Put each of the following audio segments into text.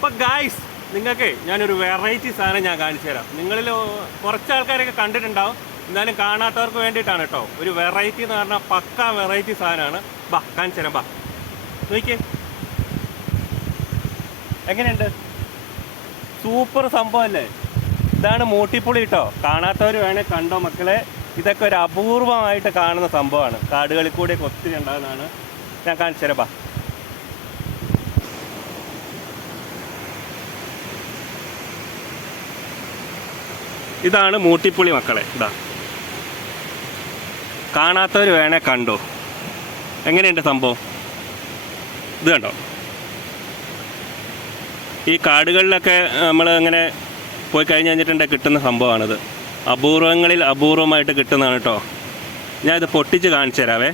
അപ്പോൾ ഗായ്സ് നിങ്ങൾക്ക് ഞാനൊരു വെറൈറ്റി സാധനം ഞാൻ കാണിച്ചു തരാം. നിങ്ങളിൽ കുറച്ച് ആൾക്കാരൊക്കെ കണ്ടിട്ടുണ്ടാവും, എന്നാലും കാണാത്തവർക്ക് വേണ്ടിയിട്ടാണ് കേട്ടോ. ഒരു വെറൈറ്റി എന്ന് പറഞ്ഞാൽ പക്കാ വെറൈറ്റി സാധനമാണ്. ബാ കാണിച്ചു തരാം, ബാ നോക്കിയേ എങ്ങനെയുണ്ട്, സൂപ്പർ സംഭവമല്ലേ. ഇതാണ് മൂട്ടിപ്പുളി കേട്ടോ. കാണാത്തവർ വേണേൽ കണ്ടോ മക്കളെ. ഇതൊക്കെ ഒരു അപൂർവമായിട്ട് കാണുന്ന സംഭവമാണ്. കാടുകളിൽ കൂടെയൊക്കെ ഒത്തിരി ഉണ്ടാകുന്നതാണ്. ഞാൻ കാണിച്ചു തരാം, ബാ. ഇതാണ് മൂട്ടിപ്പുളി മക്കളെ. ഇതാ കാണാത്തവർ വേണേ കണ്ടോ, എങ്ങനെയുണ്ട് സംഭവം. ഇത് കണ്ടോ, ഈ കാടുകളിലൊക്കെ നമ്മൾ അങ്ങനെ പോയി കഴിഞ്ഞ് കഴിഞ്ഞിട്ടുണ്ടെങ്കിൽ കിട്ടുന്ന സംഭവമാണിത്. അപൂർവങ്ങളിൽ അപൂർവമായിട്ട് കിട്ടുന്നതാണ് കേട്ടോ. ഞാൻ ഇത് പൊട്ടിച്ച് കാണിച്ചു തരാവേ.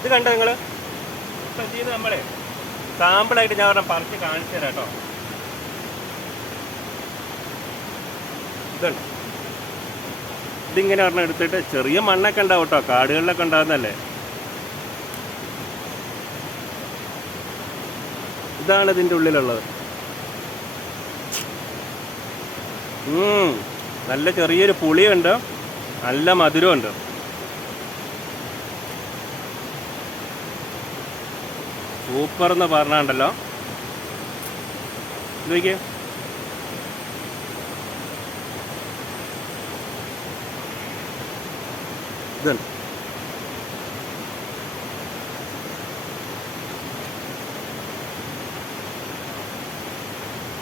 ഇത് കണ്ടോ നിങ്ങൾ. ഇപ്പം ഇത് നമ്മളെ സാമ്പിളായിട്ട് ഞാൻ പറഞ്ഞാൽ പറിച്ച് കാണിച്ചു തരാം കേട്ടോ. ഇതുണ്ട്, ഇതിങ്ങനെ പറഞ്ഞാൽ എടുത്തിട്ട് ചെറിയ മണ്ണൊക്കെ ഉണ്ടാവും കേട്ടോ, കാടുകളിലൊക്കെ ഉണ്ടാകുന്നതല്ലേ. ഇതാണ് ഇതിൻ്റെ ഉള്ളിലുള്ളത്. നല്ല ചെറിയൊരു പുളിയുണ്ട്, നല്ല മധുരമുണ്ട്. സൂപ്പർ എന്ന് പറഞ്ഞാണ്ടല്ലോ. നോക്കിയേ, ഇതുണ്ട്.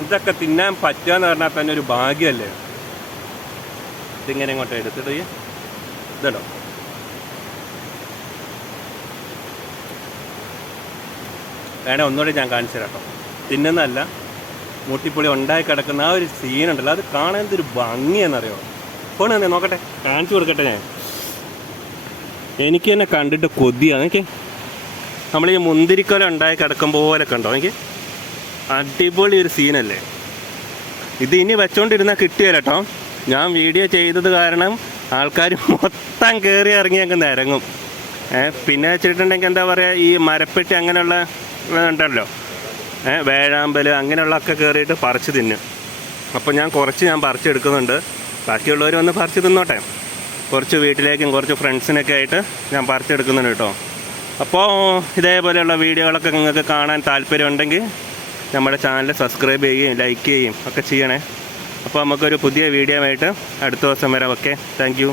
ഇതൊക്കെ തിന്നാൻ പറ്റുക എന്ന് പറഞ്ഞാൽ തന്നെ ഒരു ഭാഗ്യമല്ലേ. ഇതിങ്ങനെ ഇങ്ങോട്ട് എടുത്തിട്ട് ഇതുണ്ടോ, വേണേ ഒന്നുകൂടി ഞാൻ കാണിച്ചു തരാം കേട്ടോ. തിന്നുന്നതല്ല, മൂട്ടിപ്പുളി ഉണ്ടായി കിടക്കുന്ന ആ ഒരു സീനുണ്ടല്ലോ, അത് കാണാൻ എന്തൊരു ഭംഗിയാണെന്നറിയോ. ഫോൺ തന്നെ നോക്കട്ടെ, കാണിച്ചു കൊടുക്കട്ടെ. എനിക്ക് തന്നെ കണ്ടിട്ട് കൊതിയാണ്. എനിക്ക് നമ്മൾ ഈ മുന്തിരിക്കൊല ഉണ്ടായി കിടക്കും പോലെ കണ്ടോ, എനിക്ക് അടിപൊളി ഒരു സീനല്ലേ. ഇത് ഇനി വെച്ചോണ്ടിരുന്നാൽ കിട്ടിയല്ല കേട്ടോ. ഞാൻ വീഡിയോ ചെയ്തത് കാരണം ആൾക്കാർ മൊത്തം കയറി ഇറങ്ങി അങ്ങ് നിരങ്ങും. പിന്നെ വെച്ചിട്ടുണ്ടെങ്കിൽ എന്താ പറയുക, ഈ മരപ്പെട്ടി അങ്ങനെയുള്ള ഉണ്ടല്ലോ, വേഴാമ്പൽ അങ്ങനെയുള്ളതൊക്കെ കയറിയിട്ട് പറിച്ച് തിന്നും. അപ്പോൾ ഞാൻ പറിച്ചെടുക്കുന്നുണ്ട്. ബാക്കിയുള്ളവർ വന്ന് പറിച്ച് തിന്നോട്ടെ. കുറച്ച് വീട്ടിലേക്കും കുറച്ച് ഫ്രണ്ട്സിനൊക്കെ ആയിട്ട് ഞാൻ പറിച്ചെടുക്കുന്നുണ്ട് കേട്ടോ. അപ്പോൾ ഇതേപോലെയുള്ള വീഡിയോകളൊക്കെ നിങ്ങൾക്ക് കാണാൻ താല്പര്യമുണ്ടെങ്കിൽ നമ്മുടെ ചാനൽ സബ്സ്ക്രൈബ് ചെയ്യുകയും ലൈക്ക് ചെയ്യുകയും ഒക്കെ ചെയ്യണേ. അപ്പോൾ നമുക്കൊരു പുതിയ വീഡിയോ ആയിട്ട് അടുത്ത ദിവസം വരാം. Okay, thank you.